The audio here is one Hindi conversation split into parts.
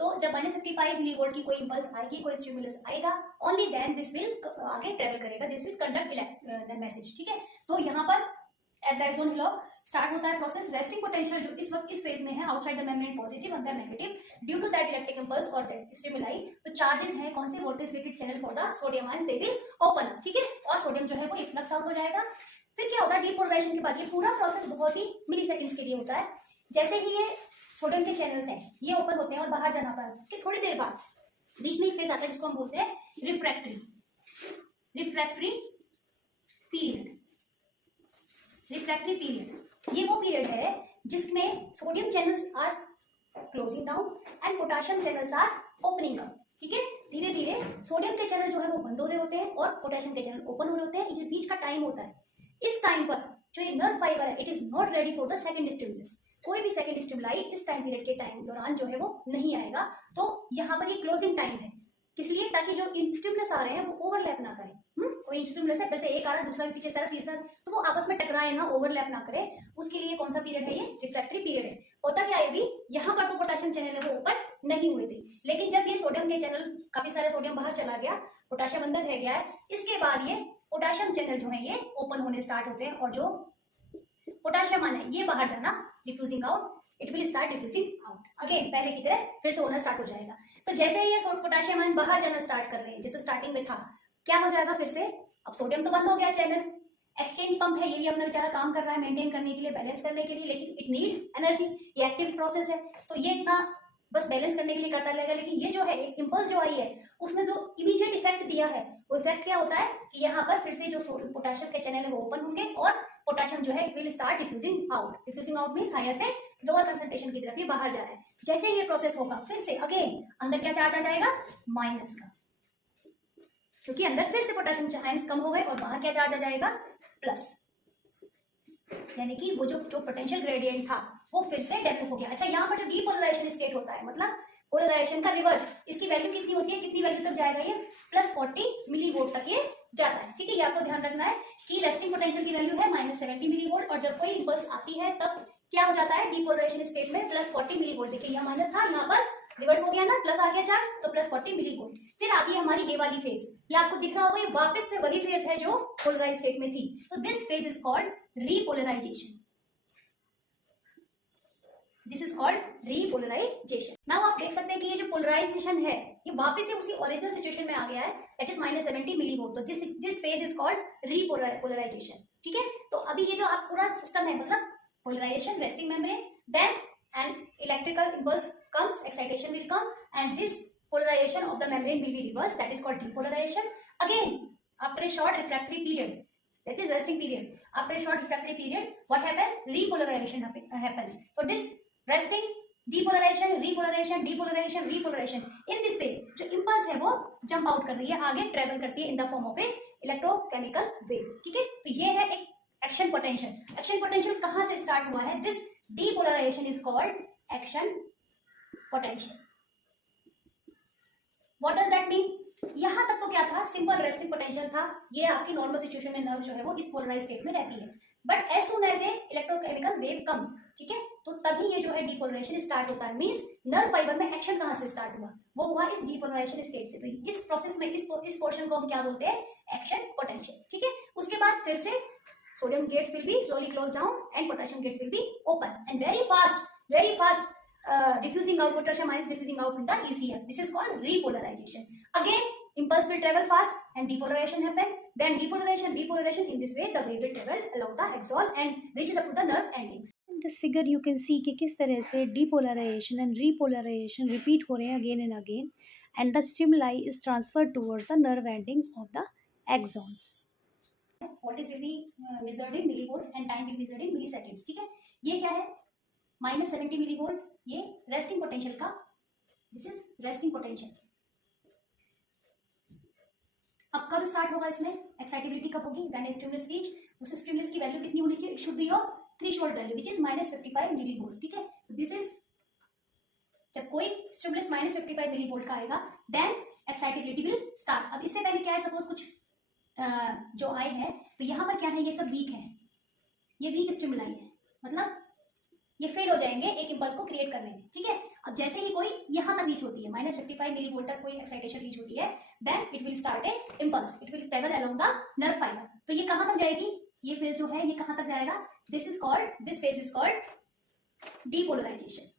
तो जब -55 मिलीवोल्ट की कोई इम्पल्स आएगी, कोई स्टिमुलस आएगा, ओनली देन दिस विल आगे ट्रेवल करेगा, this will conduct the message. ठीक है, तो यहाँ पर एट द एक्सोन हिलो स्टार्ट होता है प्रोसेस। रेस्टिंग पोटेंशियल जो इस वक्त इस फेज में है, आउटसाइड द मेम्ब्रेन पॉजिटिव, अंदर negative, due to that electric impulse और दैट स्टिमुलाई। तो चार्जेस है कौन से, voltage related channel for the sodium ions they will open. ठीक है, और सोडियम जो है वो इफ्लक्स आउट हो जाएगा। फिर क्या होता है, डीपोलराइजेशन के बाद ये पूरा प्रोसेस बहुत ही मिली सेकेंड्स के लिए होता है। जैसे ही ये सोडियम के चैनल्स हैं ये ओपन होते हैं और बाहर जाना पड़ा, उसके थोड़ी देर बाद बीच में एक फेज आता है जिसको हम बोलते हैं रिफ्रैक्टरी पीरियड। रिफ्रैक्टरी पीरियड ये वो पीरियड है जिसमें sodium channels are closing down and potassium channels are opening up. ठीक है, धीरे धीरे सोडियम के चैनल जो है वो बंद हो रहे होते हैं और पोटेशियम के चैनल ओपन हो रहे होते हैं। ये बीच का टाइम होता है। इस टाइम पर जो ये नर्व फाइबर है it is not ready for the second stimulus. कोई भी सेकंड स्टिमुलाई इस टाइम पीरियड के टाइम दौरान जो है वो नहीं आएगा। तो यहाँ पर ये क्लोजिंग टाइम है, इसलिए ताकि जो स्टिमुलस आ रहे हैं वो ओवरलैप ना करें। कोई स्टिमुलस है जैसे एक आ रहा है, दूसरा भी पीछे से आ रहा है, तीसरा, तो वो आपस में टकराए ना, ओवरलैप ना करे, उसके लिए कौन सा पीरियड है, ये रिफ्रैक्टरी पीरियड है। होता क्या है, अभी यहाँ पर तो पोटेशियम चैनल है वो ओपन नहीं हुए थे, लेकिन जब ये सोडियम के चैनल, काफी सारा सोडियम बाहर चला गया, पोटेशियम अंदर रह गया है, इसके बाद ये पोटेशियम चैनल जो है ये ओपन होने स्टार्ट होते हैं और जो पोटेशियम आयन है ये बाहर जाना, diffusing out, it will start diffusing out again, पहले की तरह फिर से होना स्टार्ट हो जाएगा। तो जैसे ही ये पोटेशियम आयन बाहर जाना स्टार्ट कर रहे हैं, जैसे स्टार्टिंग में था, क्या हो जाएगा फिर से, अब सोडियम तो बंद हो गया, चैनल एक्सचेंज पंप है, ये भी अपना बेचारा काम कर रहा है मेंटेन करने के लिए, बैलेंस करने के लिए, लेकिन इट नीड एनर्जी, ये एक्टिव प्रोसेस है, तो ये इतना बस बैलेंस करने के लिए करता रहेगा। लेकिन ये जो है इम्पल्स जो आई है उसने जो इमीडिएट इफेक्ट दिया है, वो इफेक्ट क्या होता है कि यहाँ पर फिर से जो पोटेशियम के चैनल है वो ओपन होंगे और पोटेशियम जो है will start diffusing out. Diffusing out means higher से लोअर कंसंट्रेशन की तरफ ये बाहर जा रहा है। जैसे ये प्रोसेस होगा फिर से अगेन अंदर क्या चार्ज आ जाएगा, माइनस का, क्योंकि अंदर फिर से पोटेशियम आयंस कम हो गए और बाहर क्या चार्ज आ जाएगा, प्लस, यानी कि वो जो पोटेंशियल ग्रेडियंट था वो फिर से डेवलप हो गया। अच्छा, यहाँ पर जो डीपोलराइजेशन स्टेट होता है, मतलब पोलराइजेशन का रिवर्स, इसकी वैल्यू कितनी होती है, कितनी वैल्यू तक जाएगा ये, +40 मिलीवोल्ट तक ये जाता है। ठीक है, ये आपको ध्यान रखना है कि रेस्टिंग पोटेंशियल की वैल्यू है -70 मिलीवोल्ट और जब कोई इंपल्स आती है तब क्या हो जाता है, डीपोलराइजेशन स्टेट में +40 मिलीवोल्ट। देखिए यहाँ माइनस था, यहाँ पर रिवर्स हो गया ना, प्लस आ गया चार्ज, तो +40 मिलीवोल्ट। फिर आती है हमारी ये वाली फेज, ये आपको दिख रहा होगा, ये वापस से वही फेज है जो पोलराइज स्टेट में थी। तो this phase is called repolarisation. This is called repolarisation. Now आप देख सकते हैं कि ये जो पोलराइजेशन है ये वापस से उसी ओरिजिनल सिचुएशन में आ गया है, दैट इज -70 मिलीवोल्ट। तो this phase is called repolarisation. ठीक है, तो अभी ये जो आप पूरा सिस्टम है, मतलब polarisation, resting membrane, then an electrical impulse comes, excitation will come, and this polarization of the membrane will be reversed, that is called depolarization. Again, after a short refractory period, that is resting period, after a short refractory period, what happens, repolarization happens. So this resting, depolarization, repolarization, depolarization, repolarization, in this way जो impulse है वो jump out कर रही है, आगे travel करती है in the form of a electrochemical wave. ठीक है, तो ये है एक एक्शन पोटेंशियल। एक्शन पोटेंशियल कहाँ से स्टार्ट हुआ है, this depolarization is called action potential. What does that mean? यहां तक तो क्या था, सिंपल रेस्टिंग पोटेंशियल था, ये आपकी नॉर्मल सिचुएशन में नर्व जो है वो इस पोलराइज स्टेट में रहती है, but as soon as a electrochemical wave comes, ठीक है, तो तभी ये जो है डीपोलराइजेशन स्टार्ट होता है। मींस नर्व फाइबर में एक्शन कहां से स्टार्ट हुआ, वो हुआ इस डीपोलराइजेशन स्टेट से। तो इस प्रोसेस में इस पोर्शन को हम क्या बोलते हैं, एक्शन पोटेंशियल। ठीक है, उसके बाद फिर से sodium gates will be slowly closed down and potassium gates will be open and very fast diffusing out, potassium ions diffusing out in the ECM. This is called repolarization. Again impulse will travel fast and depolarization happen, then repolarization, in this way the wave will travel along the axon and reaches up to the nerve endings. In this figure you can see कि किस तरह से depolarization and repolarization repeat हो रहे हैं again and again, and the stimuli is transferred towards the nerve ending of the axons. Voltage will be measured in millivolt and time will be measured in milliseconds. ठीक है, ये क्या है, -70 मिलीवोल्ट, ये रेस्टिंग पोटेंशियल का, दिस इज रेस्टिंग पोटेंशियल। अब कब स्टार्ट होगा इसमें, एक्साइटेबिलिटी कब होगी, व्हेन स्टिमुलस रीच, उस स्टिमुलस की वैल्यू कितनी होनी चाहिए, it should be your threshold value which is -55 millivolt. ठीक है, तो दिस इज, जब कोई स्टिमुलस -55 मिलीवोल्ट का आएगा देन एक्साइटेबिलिटी विल स्टार्ट। अब इससे पहले क्या है, सपोज कुछ जो आए हैं, तो यहाँ पर क्या है, ये सब वीक है, ये वीक स्टिमुलाई है, मतलब ये फेल हो जाएंगे एक इम्पल्स को क्रिएट करने में, ठीक है। अब जैसे ही कोई यहाँ तक रीच होती है, -55 मिली वोल्ट तक कोई एक्साइटेशन रीच होती है, then it will start a impulse, it will travel along the nerve fibre. तो ये कहाँ तक जाएगी, ये फेज जो है ये कहाँ तक जाएगा, this phase is called depolarisation.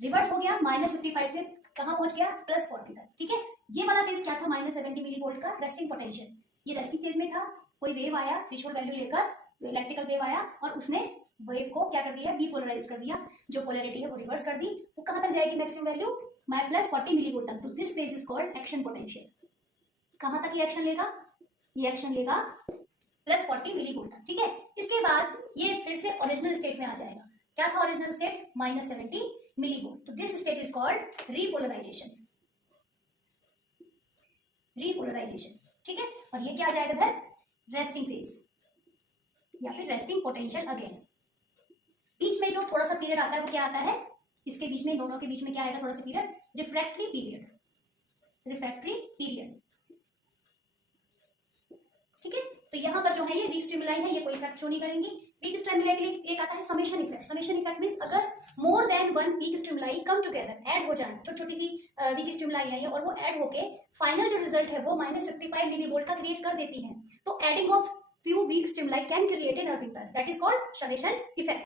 Reverse हो गया, -55 से कहाँ पहुंच गया, +40 तक, ठीक है। ये वाला फेज क्या था, -70 मिली वोल्ट का रेस्टिंग पोटेंशियल, ये रेस्टिंग फेज में था। कोई वेव आया थ्रेशोल्ड वैल्यू लेकर, इलेक्ट्रिकल वेव आया और उसने वेव को क्या कर दिया, डीपोलराइज कर दिया, जो पोलैरिटी है वो रिवर्स कर दी। वो कहाँ तक जाएगी मैक्सिमम वैल्यू, +40 मिली वोल्ट तक। तो this phase is called action potential. कहाँ तक ये एक्शन लेगा, ये एक्शन लेगा +40 मिली वोल्ट तक, ठीक है। इसके बाद ये फिर से ओरिजिनल स्टेट में आ जाएगा। क्या था ओरिजिनल स्टेट, -70 मिली वोल्ट। तो this state is called repolarisation, repolarisation, ठीक है। और ये क्या आ जाएगा इधर, रेस्टिंग फेज या फिर रेस्टिंग पोटेंशियल अगेन। बीच में जो थोड़ा सा पीरियड आता है वो क्या आता है, इसके बीच में, दोनों के बीच में क्या आएगा थोड़ा सा period, refractory period, refractory period, ठीक है। तो यहाँ पर जो है ये वीक स्टिमुलाई है, ये कोई इफेक्ट शो नहीं करेंगी। वीक स्टिमुलाई के लिए एक आता है summation effect. Summation effect means अगर more than one weak stimuli come together, add हो जाए, छोटी छोटी सी वीक स्टिमुलाई है ये, और वो ऐड होके फाइनल जो रिजल्ट है वो -55 मिली वोल्ट का क्रिएट कर देती है। तो adding of few weak stimuli can create a nerve impulse, that is called summation effect।